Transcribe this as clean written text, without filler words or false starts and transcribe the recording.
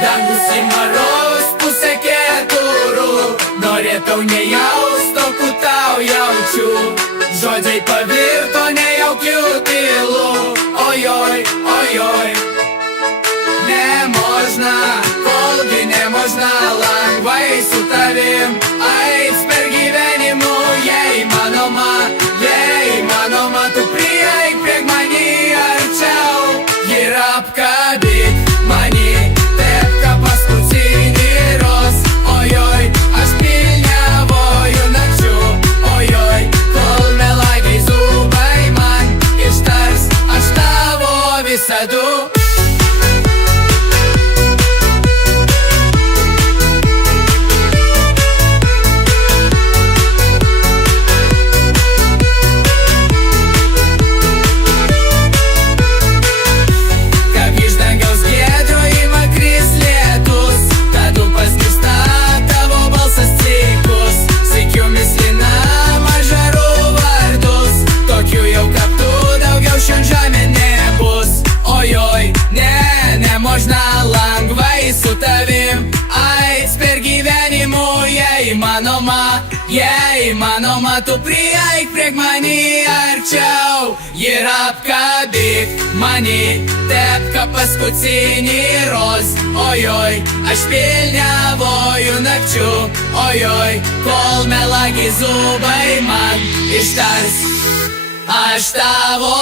Dangus įmaros pusę keturių, norėtau nejaust, o kutau jaučiu. Žodžiai pavirto nejaukiu tylu. Ojoj, ojoj. Nemožna, kolgi nemožna lengvai su tavim eis per gyvenimu. Jei manoma, tu prieik prie mani arčiau ir apkabink mani, taip ka paskutinį ros. Ojoj, aš pilniavoju nakčių. Ojoj, kol melagiai zubai man ištars, aš tavo visadu. Nemožna lengvai su tavim eis per gyvenimu. Jei manoma, tu prieik prie mani arčiau ir apkabink mani, taip ka paskutinį ros. Ojoj, aš pilniavoju nakčių. Ojoj, kol melagiai zubai man ištars, aš tavo